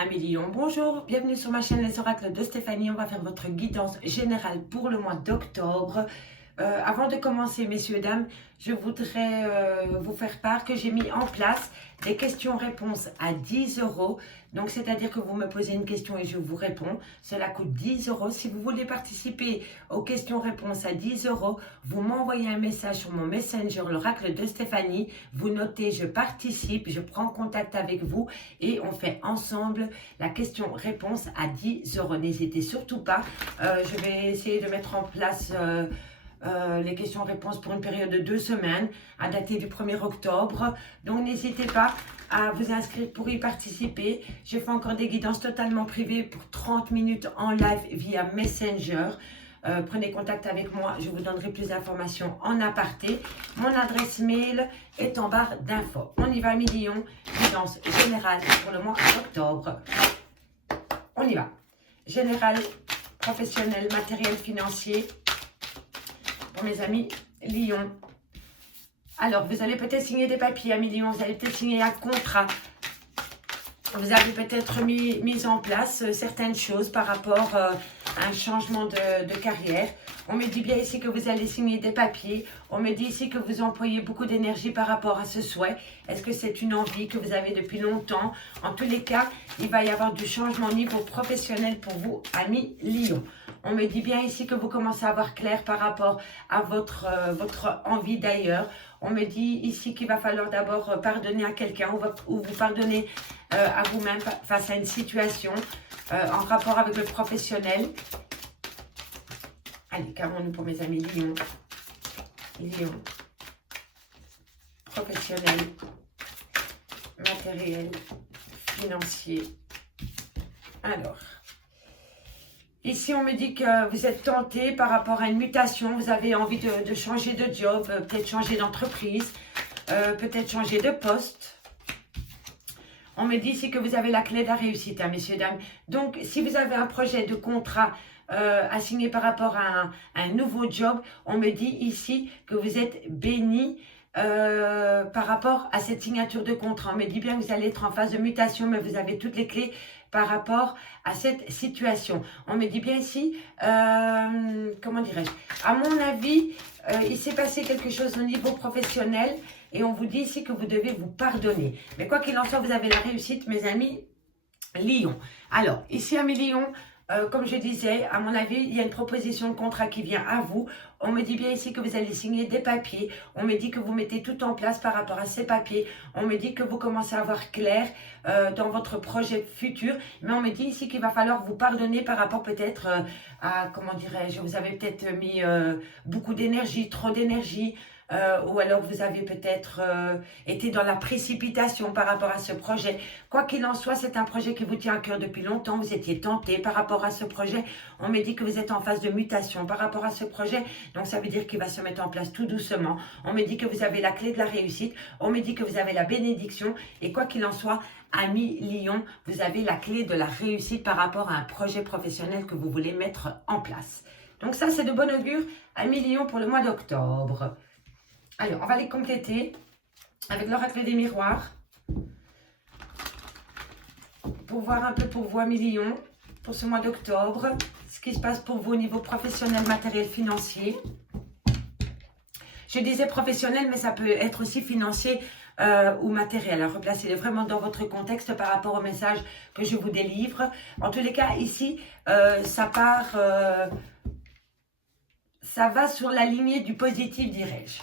Amis Lion, bonjour, bienvenue sur ma chaîne Les Oracles de Stéphanie. On va faire votre guidance générale pour le mois d'octobre. Avant de commencer, messieurs, dames, je voudrais vous faire part que j'ai mis en place des questions-réponses à 10 €. Donc, c'est-à-dire que vous me posez une question et je vous réponds. Cela coûte 10 €. Si vous voulez participer aux questions-réponses à 10 €, vous m'envoyez un message sur mon Messenger, l'Oracle de Stéphanie. Vous notez, je participe, je prends contact avec vous et on fait ensemble la question-réponse à 10 €. N'hésitez surtout pas. Je vais essayer de mettre en place les questions-réponses pour une période de 2 semaines, à dater du 1er octobre. Donc, n'hésitez pas à vous inscrire pour y participer. Je fais encore des guidances totalement privées pour 30 minutes en live via Messenger. Prenez contact avec moi, je vous donnerai plus d'informations en aparté. Mon adresse mail est en barre d'infos. On y va, mes lions. Guidance générale pour le mois d'octobre. On y va. Général, professionnel, matériel, financier. Pour mes amis Lion. Alors, vous allez peut-être signer des papiers, amis Lion. Vous allez peut-être signer un contrat. Vous avez peut-être mis en place certaines choses par rapport à un changement de carrière. On me dit bien ici que vous allez signer des papiers. On me dit ici que vous employez beaucoup d'énergie par rapport à ce souhait. Est-ce que c'est une envie que vous avez depuis longtemps? En tous les cas, il va y avoir du changement au niveau professionnel pour vous, amis Lion. On me dit bien ici que vous commencez à avoir clair par rapport à votre envie d'ailleurs. On me dit ici qu'il va falloir d'abord pardonner à quelqu'un ou vous pardonner à vous-même face à une situation en rapport avec le professionnel. Allez, qu'avons-nous pour mes amis Lion? Lion. Professionnel, matériel, financier. Alors, ici, on me dit que vous êtes tenté par rapport à une mutation. Vous avez envie de changer de job, peut-être changer d'entreprise, peut-être changer de poste. On me dit ici que vous avez la clé de la réussite, hein, messieurs, dames. Donc, si vous avez un projet de contrat à signer par rapport à un nouveau job, on me dit ici que vous êtes béni par rapport à cette signature de contrat. On me dit bien que vous allez être en phase de mutation, mais vous avez toutes les clés par rapport à cette situation. On me dit bien ici, comment dirais-je, à mon avis, il s'est passé quelque chose au niveau professionnel et on vous dit ici que vous devez vous pardonner. Mais quoi qu'il en soit, vous avez la réussite, mes amis Lion. Alors, ici, amis Lion, comme je disais, à mon avis, il y a une proposition de contrat qui vient à vous. On me dit bien ici que vous allez signer des papiers. On me dit que vous mettez tout en place par rapport à ces papiers. On me dit que vous commencez à voir clair dans votre projet futur. Mais on me dit ici qu'il va falloir vous pardonner par rapport peut-être à, comment dirais-je, vous avez peut-être mis beaucoup d'énergie, trop d'énergie. Ou alors vous avez peut-être été dans la précipitation par rapport à ce projet. Quoi qu'il en soit, c'est un projet qui vous tient à cœur depuis longtemps. Vous étiez tenté par rapport à ce projet. On me dit que vous êtes en phase de mutation par rapport à ce projet. Donc, ça veut dire qu'il va se mettre en place tout doucement. On me dit que vous avez la clé de la réussite. On me dit que vous avez la bénédiction. Et quoi qu'il en soit, amis Lion, vous avez la clé de la réussite par rapport à un projet professionnel que vous voulez mettre en place. Donc, ça, c'est de bon augure, amis Lion, pour le mois d'octobre. Alors, on va les compléter avec l'oracle des miroirs pour voir un peu pour vous, amis Lion, pour ce mois d'octobre, ce qui se passe pour vous au niveau professionnel, matériel, financier. Je disais professionnel, mais ça peut être aussi financier ou matériel. Alors, replacez-le vraiment dans votre contexte par rapport au message que je vous délivre. En tous les cas, ici, ça part, ça va sur la lignée du positif, dirais-je.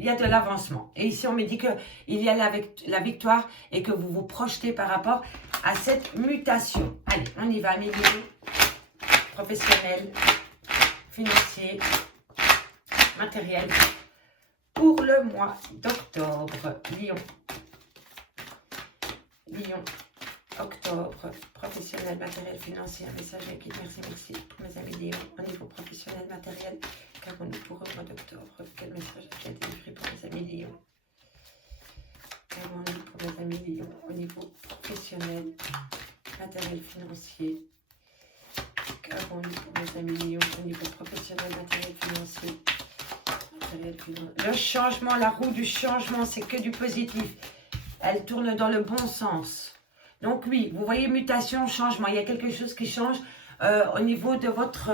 Il y a de l'avancement. Et ici, on me dit qu'il y a la victoire et que vous vous projetez par rapport à cette mutation. Allez, on y va, mes lions. Professionnel, financier, matériel. Pour le mois d'octobre, Lion. Lion, octobre, professionnel, matériel, financier, un message équipe. Merci, merci pour mes amis Lion. Au niveau professionnel, matériel. Qu'avons-nous pour le mois d'octobre? Quel message a été délivré pour mes amis Lion? Qu'avons-nous pour mes amis Lion au niveau professionnel, matériel, financier? Qu'avons-nous pour mes amis Lion au niveau professionnel, matériel, financier? Le changement, la roue du changement, c'est que du positif. Elle tourne dans le bon sens. Donc oui, vous voyez mutation, changement. Il y a quelque chose qui change au niveau de votre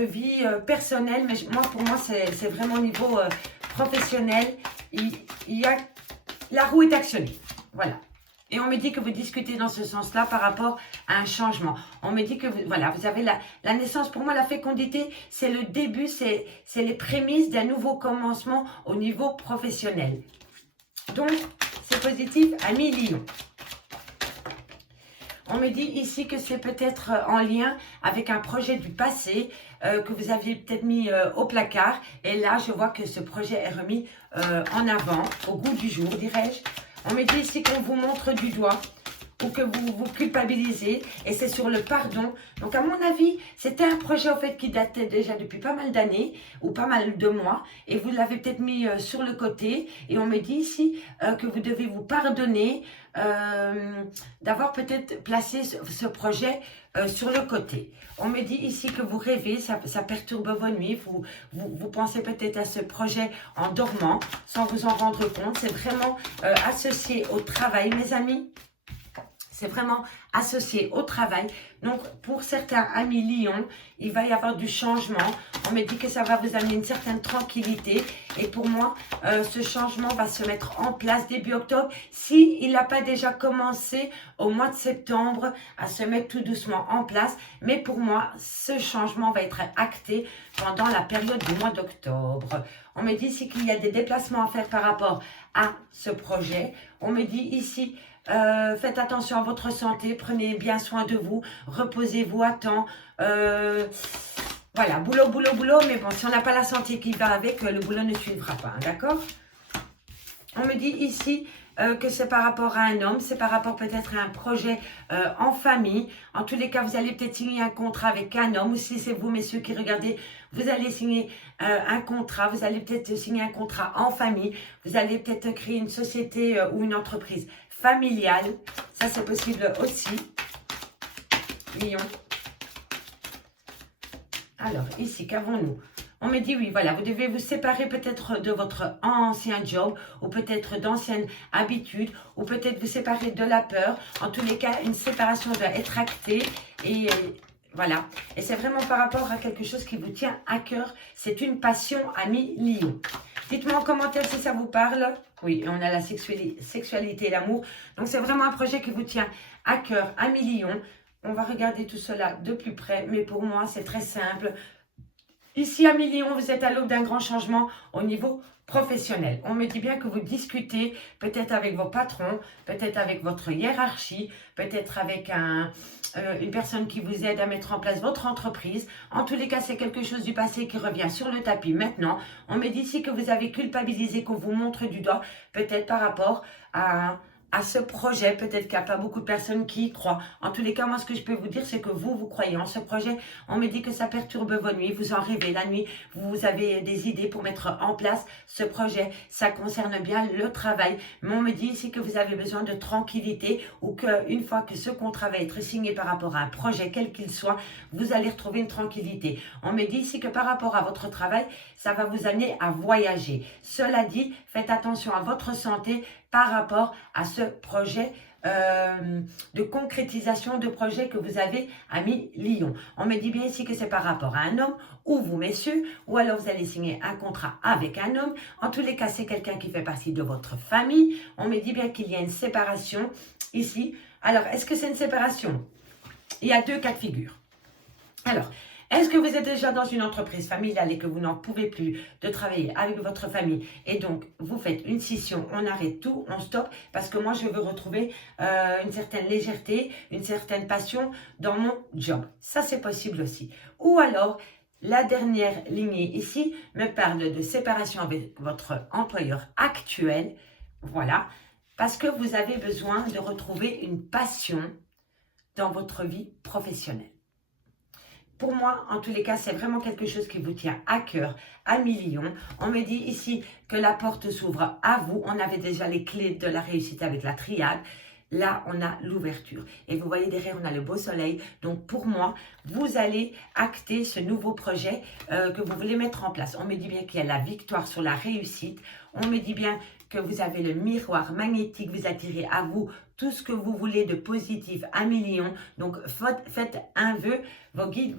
vie personnelle. Mais moi, pour moi, c'est vraiment au niveau professionnel. Il y a... La roue est actionnée. Voilà. Et on me dit que vous discutez dans ce sens-là par rapport à un changement. On me dit que voilà, vous avez la naissance. Pour moi, la fécondité, c'est le début, c'est les prémices d'un nouveau commencement au niveau professionnel. Donc, c'est positif, ami Lion. On me dit ici que c'est peut-être en lien avec un projet du passé que vous aviez peut-être mis au placard. Et là, je vois que ce projet est remis en avant, au goût du jour, dirais-je. On me dit ici qu'on vous montre du doigt ou que vous vous culpabilisez et c'est sur le pardon. Donc à mon avis, c'était un projet en fait qui datait déjà depuis pas mal d'années ou pas mal de mois et vous l'avez peut-être mis sur le côté et on me dit ici que vous devez vous pardonner d'avoir peut-être placé ce projet sur le côté. On me dit ici que vous rêvez, ça perturbe vos nuits, vous pensez peut-être à ce projet en dormant sans vous en rendre compte. C'est vraiment associé au travail, mes amis. C'est vraiment associé au travail. Donc, pour certains amis Lion, il va y avoir du changement. On me dit que ça va vous amener une certaine tranquillité. Et pour moi, ce changement va se mettre en place début octobre. S'il n'a pas déjà commencé au mois de septembre à se mettre tout doucement en place. Mais pour moi, ce changement va être acté pendant la période du mois d'octobre. On me dit ici qu'il y a des déplacements à faire par rapport à ce projet. On me dit ici... faites attention à votre santé, prenez bien soin de vous, reposez-vous à temps. Voilà, boulot, boulot, boulot, mais bon, si on n'a pas la santé qui va avec, le boulot ne suivra pas, hein, d'accord? On me dit ici que c'est par rapport à un homme, c'est par rapport peut-être à un projet en famille. En tous les cas, vous allez peut-être signer un contrat avec un homme, ou si c'est vous, messieurs, qui regardez, vous allez signer un contrat, vous allez peut-être signer un contrat en famille, vous allez peut-être créer une société ou une entreprise familiale. Ça, c'est possible aussi. Lion. Alors, ici, qu'avons-nous? On me dit, oui, voilà, vous devez vous séparer peut-être de votre ancien job ou peut-être d'anciennes habitudes ou peut-être vous séparer de la peur. En tous les cas, une séparation doit être actée et voilà. Et c'est vraiment par rapport à quelque chose qui vous tient à cœur. C'est une passion, ami Lion. Dites-moi en commentaire si ça vous parle. Oui, on a la sexualité et l'amour. Donc, c'est vraiment un projet qui vous tient à cœur, ami Lion. On va regarder tout cela de plus près, mais pour moi, c'est très simple. Ici, à Million, vous êtes à l'aube d'un grand changement au niveau professionnel. On me dit bien que vous discutez peut-être avec vos patrons, peut-être avec votre hiérarchie, peut-être avec une personne qui vous aide à mettre en place votre entreprise. En tous les cas, c'est quelque chose du passé qui revient sur le tapis maintenant. On me dit ici que vous avez culpabilisé, qu'on vous montre du doigt, peut-être par rapport à ce projet. Peut-être qu'il n'y a pas beaucoup de personnes qui y croient. En tous les cas, moi, ce que je peux vous dire, c'est que vous croyez en ce projet. On me dit que ça perturbe vos nuits. Vous en rêvez la nuit. Vous avez des idées pour mettre en place ce projet. Ça concerne bien le travail. Mais on me dit ici que vous avez besoin de tranquillité ou qu'une fois que ce contrat va être signé par rapport à un projet, quel qu'il soit, vous allez retrouver une tranquillité. On me dit ici que par rapport à votre travail, ça va vous amener à voyager. Cela dit, faites attention à votre santé par rapport à ce projet de concrétisation de projet que vous avez, ami Lion. On me dit bien ici que c'est par rapport à un homme, ou vous, messieurs, ou alors vous allez signer un contrat avec un homme. En tous les cas, c'est quelqu'un qui fait partie de votre famille. On me dit bien qu'il y a une séparation ici. Alors, est-ce que c'est une séparation? Il y a deux cas de figure. Alors, est-ce que vous êtes déjà dans une entreprise familiale et que vous n'en pouvez plus de travailler avec votre famille et donc vous faites une scission, on arrête tout, on stoppe parce que moi je veux retrouver une certaine légèreté, une certaine passion dans mon job. Ça c'est possible aussi. Ou alors, la dernière lignée ici me parle de séparation avec votre employeur actuel, voilà, parce que vous avez besoin de retrouver une passion dans votre vie professionnelle. Pour moi, en tous les cas, c'est vraiment quelque chose qui vous tient à cœur, à Lion. On me dit ici que la porte s'ouvre à vous. On avait déjà les clés de la réussite avec la triade. là, on a l'ouverture. Et vous voyez derrière, on a le beau soleil. Donc, pour moi, vous allez acter ce nouveau projet que vous voulez mettre en place. On me dit bien qu'il y a la victoire sur la réussite. On me dit bien que vous avez le miroir magnétique. Vous attirez à vous tout ce que vous voulez de positif, 1 million. Donc, faites un vœu. Vos guides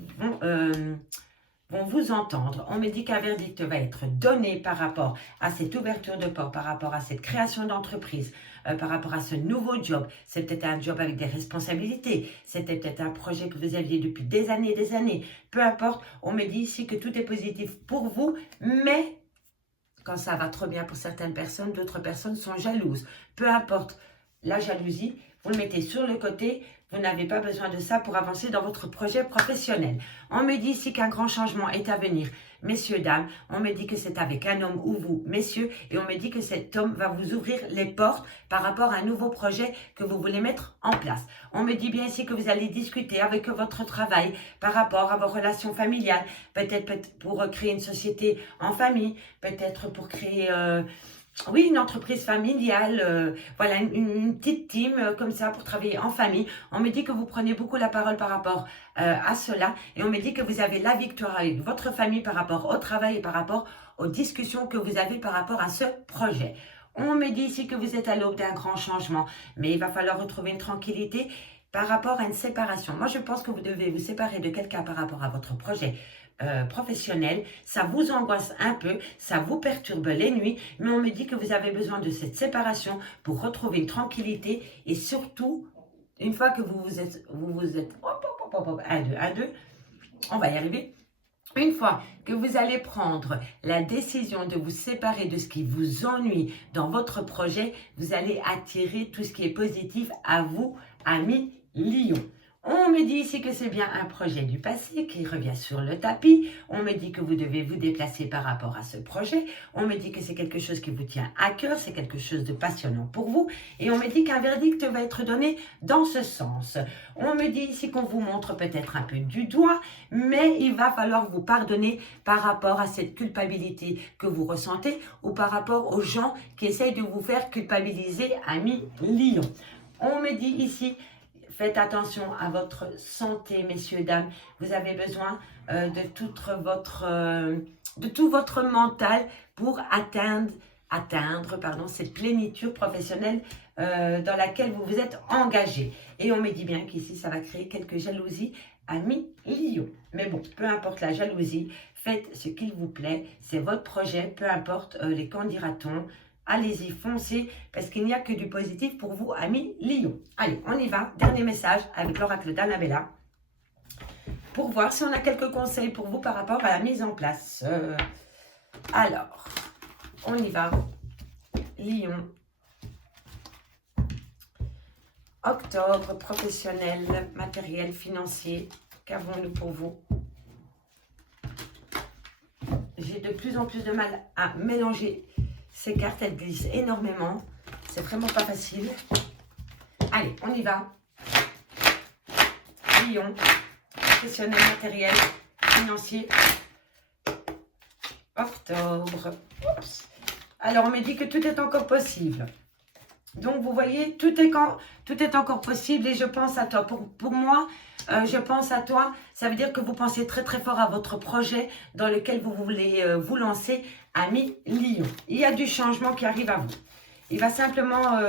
vont vous entendre. On me dit qu'un verdict va être donné par rapport à cette ouverture de porte, par rapport à cette création d'entreprise, par rapport à ce nouveau job. C'est peut-être un job avec des responsabilités. C'était peut-être un projet que vous aviez depuis des années. Peu importe, on me dit ici que tout est positif pour vous, mais quand ça va trop bien pour certaines personnes, d'autres personnes sont jalouses. Peu importe la jalousie, vous le mettez sur le côté. Vous n'avez pas besoin de ça pour avancer dans votre projet professionnel. On me dit ici qu'un grand changement est à venir. Messieurs, dames, on me dit que c'est avec un homme ou vous, messieurs, et on me dit que cet homme va vous ouvrir les portes par rapport à un nouveau projet que vous voulez mettre en place. On me dit bien ici que vous allez discuter avec votre travail par rapport à vos relations familiales, peut-être pour créer une société en famille, peut-être pour créer... oui, une entreprise familiale, voilà, une petite team comme ça pour travailler en famille. On me dit que vous prenez beaucoup la parole par rapport à cela et on me dit que vous avez la victoire avec votre famille par rapport au travail et par rapport aux discussions que vous avez par rapport à ce projet. On me dit ici que vous êtes à l'aube d'un grand changement, mais il va falloir retrouver une tranquillité par rapport à une séparation. Moi, je pense que vous devez vous séparer de quelqu'un par rapport à votre projet professionnel, ça vous angoisse un peu, ça vous perturbe les nuits, mais on me dit que vous avez besoin de cette séparation pour retrouver une tranquillité et surtout, une fois que vous vous êtes un, deux, on va y arriver. Une fois que vous allez prendre la décision de vous séparer de ce qui vous ennuie dans votre projet, vous allez attirer tout ce qui est positif à vous, amis Lion. On me dit ici que c'est bien un projet du passé qui revient sur le tapis. On me dit que vous devez vous déplacer par rapport à ce projet. On me dit que c'est quelque chose qui vous tient à cœur, c'est quelque chose de passionnant pour vous. Et on me dit qu'un verdict va être donné dans ce sens. On me dit ici qu'on vous montre peut-être un peu du doigt, mais il va falloir vous pardonner par rapport à cette culpabilité que vous ressentez ou par rapport aux gens qui essayent de vous faire culpabiliser, amis Lion. On me dit ici... Faites attention à votre santé, messieurs, dames. Vous avez besoin de tout votre mental pour atteindre cette plénitude professionnelle dans laquelle vous vous êtes engagé. Et on me dit bien qu'ici, ça va créer quelques jalousies, amis Lion. Mais bon, peu importe la jalousie, faites ce qu'il vous plaît. C'est votre projet, peu importe les qu'en dira-t-on. Allez-y, foncez, parce qu'il n'y a que du positif pour vous, amis Lion. Allez, on y va. Dernier message avec l'oracle d'Annabella pour voir si on a quelques conseils pour vous par rapport à la mise en place. Alors, on y va. Lion. Octobre, professionnel, matériel, financier. Qu'avons-nous pour vous? J'ai de plus en plus de mal à mélanger ces cartes, elles glissent énormément. C'est vraiment pas facile. Allez, on y va. Lion, professionnel, matériel, financier. Octobre. Oups. Alors, on me dit que tout est encore possible. Donc, vous voyez, tout est encore possible et je pense à toi. Pour moi, je pense à toi. Ça veut dire que vous pensez très très fort à votre projet dans lequel vous voulez vous lancer, amis Lion. Il y a du changement qui arrive à vous. Il va simplement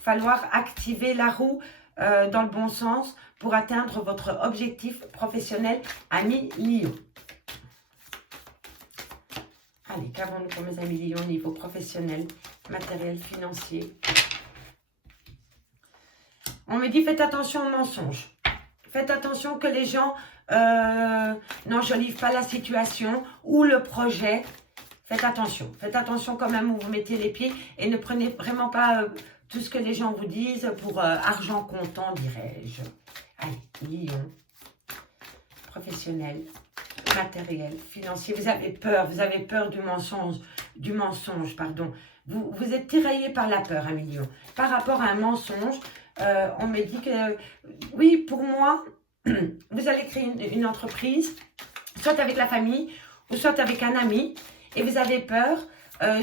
falloir activer la roue dans le bon sens pour atteindre votre objectif professionnel, amis Lion. Allez, qu'avons-nous pour mes amis Lion au niveau professionnel, matériel, financier? On me dit, faites attention aux mensonges. Faites attention que les gens n'enjolivent pas la situation ou le projet. Faites attention quand même où vous mettez les pieds et ne prenez vraiment pas tout ce que les gens vous disent pour argent comptant, dirais-je. Allez, Lion, professionnel, matériel, financier. Vous avez peur du mensonge, pardon. Vous êtes tiraillé par la peur, amis Lion. Par rapport à un mensonge, on me dit que, oui, pour moi, vous allez créer une entreprise, soit avec la famille, ou soit avec un ami, et vous avez peur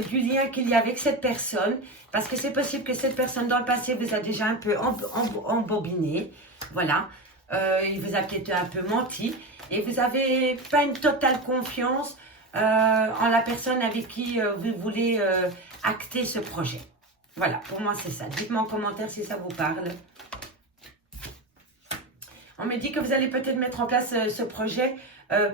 du lien qu'il y a avec cette personne, parce que c'est possible que cette personne dans le passé vous a déjà un peu embobiné, voilà, il vous a peut-être un peu menti, et vous n'avez pas une totale confiance en la personne avec qui vous voulez acter ce projet. Voilà, pour moi c'est ça. Dites-moi en commentaire si ça vous parle. On me dit que vous allez peut-être mettre en place ce projet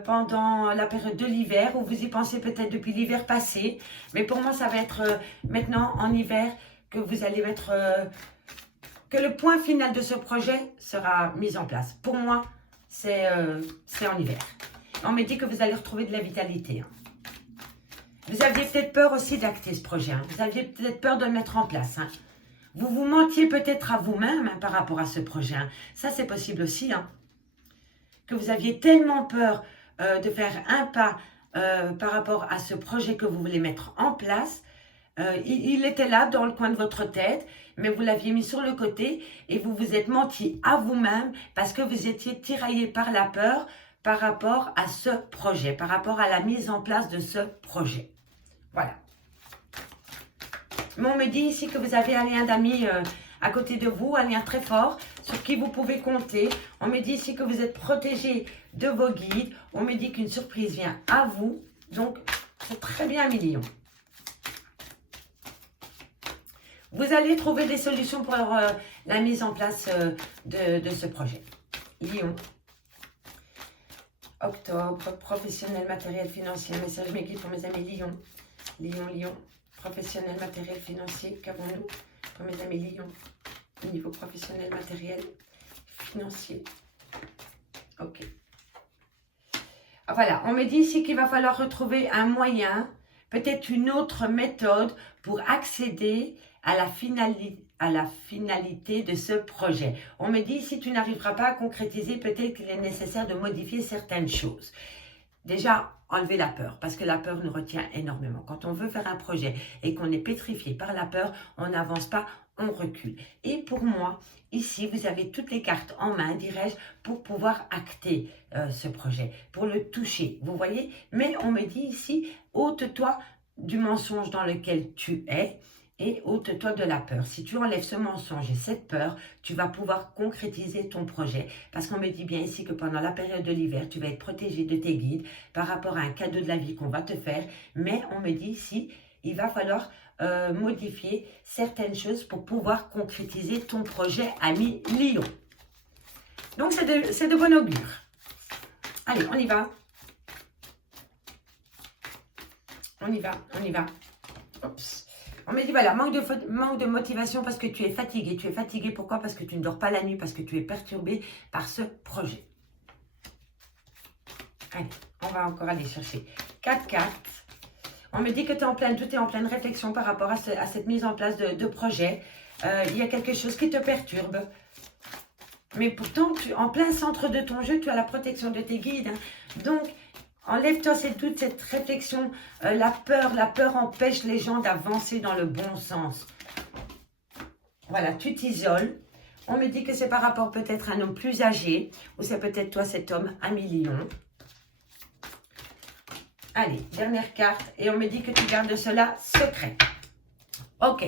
pendant la période de l'hiver, ou vous y pensez peut-être depuis l'hiver passé. Mais pour moi, ça va être maintenant en hiver que vous allez mettre... que le point final de ce projet sera mis en place. Pour moi, c'est en hiver. On me dit que vous allez retrouver de la vitalité. Hein. Vous aviez peut-être peur aussi d'acter ce projet. Hein. Vous aviez peut-être peur de le mettre en place. Hein. Vous vous mentiez peut-être à vous-même hein, par rapport à ce projet. Hein. Ça, c'est possible aussi. Hein. Que vous aviez tellement peur de faire un pas par rapport à ce projet que vous voulez mettre en place. Il était là dans le coin de votre tête, mais vous l'aviez mis sur le côté et vous vous êtes menti à vous-même parce que vous étiez tiraillé par la peur par rapport à ce projet, par rapport à la mise en place de ce projet. Voilà. Mais on me dit ici que vous avez un lien d'amis à côté de vous, un lien très fort sur qui vous pouvez compter. On me dit ici que vous êtes protégé de vos guides. On me dit qu'une surprise vient à vous. Donc, c'est très bien, un million. Vous allez trouver des solutions pour la mise en place de ce projet. Lion. Octobre, professionnel, matériel, financier. Message mes guides pour mes amis Lion. Lion. Professionnel, matériel, financier, qu'avons-nous pour mes amis Lion? Niveau professionnel, matériel, financier. Ok. Voilà, on me dit ici qu'il va falloir retrouver un moyen, peut-être une autre méthode pour accéder à la finalité de ce projet. On me dit si tu n'arriveras pas à concrétiser, peut-être qu'il est nécessaire de modifier certaines choses. Déjà, enlever la peur, parce que la peur nous retient énormément. Quand on veut faire un projet et qu'on est pétrifié par la peur, on n'avance pas, on recule. Et pour moi, ici, vous avez toutes les cartes en main, dirais-je, pour pouvoir acter ce projet, pour le toucher, vous voyez. Mais on me dit ici, ôte-toi du mensonge dans lequel tu es, et ôte-toi de la peur. Si tu enlèves ce mensonge et cette peur, tu vas pouvoir concrétiser ton projet. Parce qu'on me dit bien ici que pendant la période de l'hiver, tu vas être protégé de tes guides par rapport à un cadeau de la vie qu'on va te faire. Mais on me dit ici, il va falloir modifier certaines choses pour pouvoir concrétiser ton projet, ami Lion. Donc, c'est de bon augure. Allez, on y va. On y va. Oups. On me dit, voilà, manque de motivation parce que tu es fatigué. Tu es fatigué, pourquoi? Parce que tu ne dors pas la nuit, parce que tu es perturbé par ce projet. Allez, on va encore aller chercher 4 cartes. On me dit que tu es en plein doute et en pleine réflexion par rapport à cette mise en place de projet. Il y a quelque chose qui te perturbe. Mais pourtant, en plein centre de ton jeu, tu as la protection de tes guides. Hein. Donc, enlève-toi cette doute, cette réflexion, la peur empêche les gens d'avancer dans le bon sens. Voilà, tu t'isoles. On me dit que c'est par rapport peut-être à un homme plus âgé, ou c'est peut-être toi cet homme, ami Lion. Allez, dernière carte, et on me dit que tu gardes cela secret. Ok.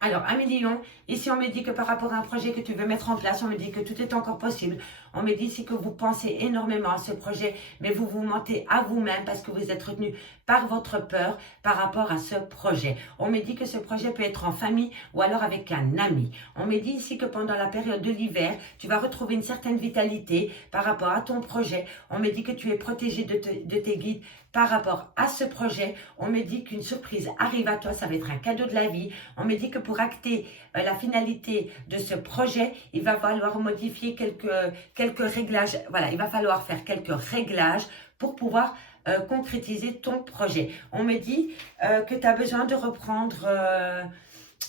Alors, ami Lion, ici on me dit que par rapport à un projet que tu veux mettre en place, on me dit que tout est encore possible. On me dit ici que vous pensez énormément à ce projet, mais vous vous mentez à vous-même parce que vous êtes retenu par votre peur par rapport à ce projet. On me dit que ce projet peut être en famille ou alors avec un ami. On me dit ici que pendant la période de l'hiver, tu vas retrouver une certaine vitalité par rapport à ton projet. On me dit que tu es protégé de tes guides par rapport à ce projet. On me dit qu'une surprise arrive à toi, ça va être un cadeau de la vie. On me dit que pour acter la finalité de ce projet, il va falloir modifier quelques réglages. Voilà, il va falloir faire quelques réglages pour pouvoir concrétiser ton projet. On me dit que tu as besoin de reprendre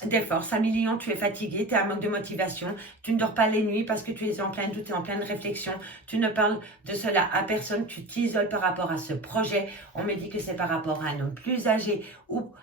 des forces. Ami Lion, tu es fatigué, tu es à manque de motivation, tu ne dors pas les nuits parce que tu es en plein doute et en pleine réflexion, tu ne parles de cela à personne, tu t'isoles par rapport à ce projet. On me dit que c'est par rapport à un homme plus âgé ou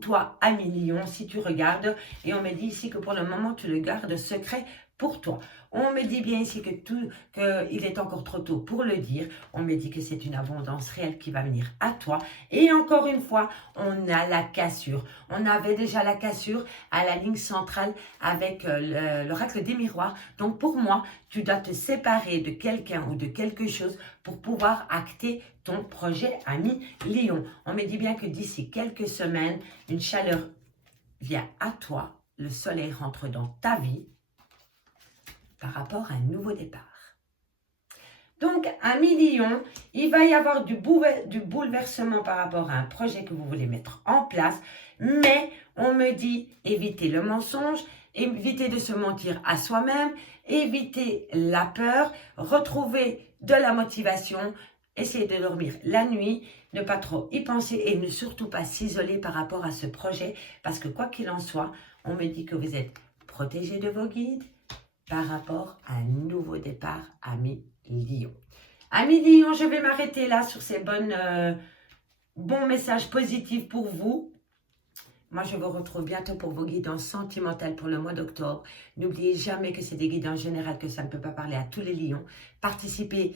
toi, ami Lion, si tu regardes. Et on me dit ici que pour le moment, tu le gardes secret pour toi. On me dit bien ici qu'il est encore trop tôt pour le dire. On me dit que c'est une abondance réelle qui va venir à toi. Et encore une fois, on a la cassure. On avait déjà la cassure à la ligne centrale avec l'oracle des miroirs. Donc pour moi, tu dois te séparer de quelqu'un ou de quelque chose pour pouvoir acter ton projet, ami Lion. On me dit bien que d'ici quelques semaines, une chaleur vient à toi. Le soleil rentre dans ta vie par rapport à un nouveau départ. Donc, ami Lion, il va y avoir du bouleversement par rapport à un projet que vous voulez mettre en place, mais on me dit évitez le mensonge, évitez de se mentir à soi-même, évitez la peur, retrouver de la motivation, essayez de dormir la nuit, ne pas trop y penser et ne surtout pas s'isoler par rapport à ce projet, parce que quoi qu'il en soit, on me dit que vous êtes protégé de vos guides par rapport à un nouveau départ, ami Lion. Ami Lion, je vais m'arrêter là sur ces bons messages positifs pour vous. Moi, je vous retrouve bientôt pour vos guidances sentimentales pour le mois d'octobre. N'oubliez jamais que c'est des guidances générales, que ça ne peut pas parler à tous les lions. Participez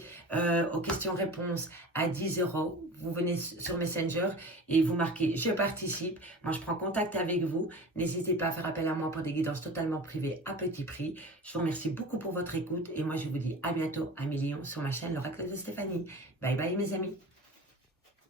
aux questions-réponses à 10 €. Vous venez sur Messenger et vous marquez « Je participe ». Moi, je prends contact avec vous. N'hésitez pas à faire appel à moi pour des guidances totalement privées à petit prix. Je vous remercie beaucoup pour votre écoute et moi, je vous dis à bientôt, amis lions, sur ma chaîne L'Oracle de Stéphanie. Bye bye, mes amis.